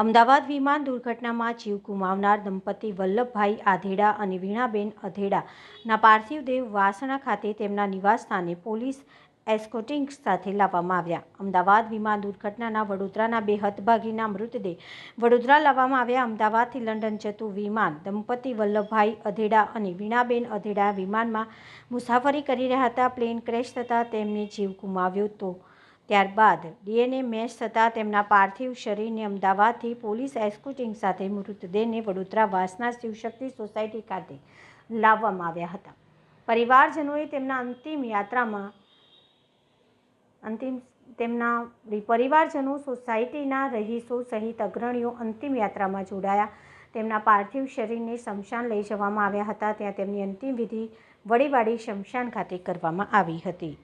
અમદાવાદ વિમાન દુર્ઘટનામાં જીવ ગુમાવનાર દંપતી વલ્લભભાઈ આધેડા અને વીણાબેન આધેડાના પાર્થિવ દેહ વાસણા ખાતે તેમના નિવાસસ્થાને પોલીસ એસ્કોર્ટિંગ સાથે લાવવામાં આવ્યા. અમદાવાદ વિમાન દુર્ઘટનાના વડોદરાના બે હતભાગીના મૃતદેહ વડોદરા લાવવામાં આવ્યા. અમદાવાદથી લંડન જતું વિમાન દંપતી વલ્લભભાઈ આધેડા અને વીણાબેન આધેડા વિમાનમાં મુસાફરી કરી રહ્યા હતા. પ્લેન ક્રેશ થતાં તેમને જીવ ગુમાવ્યો હતો. ત્યારબાદ ડીએનએ મેચ થતાં તેમના પાર્થિવ શરીરને અમદાવાદથી પોલીસ એસ્કોર્ટિંગ સાથે મૃતદેહને વડોદરા વાસના શિવશક્તિ સોસાયટી ખાતે લાવવામાં આવ્યા હતા. પરિવારજનોએ પરિવારજનો સોસાયટીના રહીશો સહિત અગ્રણીઓ અંતિમ યાત્રામાં જોડાયા. તેમના પાર્થિવ શરીરને સ્મશાન લઈ જવામાં આવ્યા હતા. ત્યાં તેમની અંતિમ વિધિ વડીવાડી સ્મશાન ખાતે કરવામાં આવી હતી.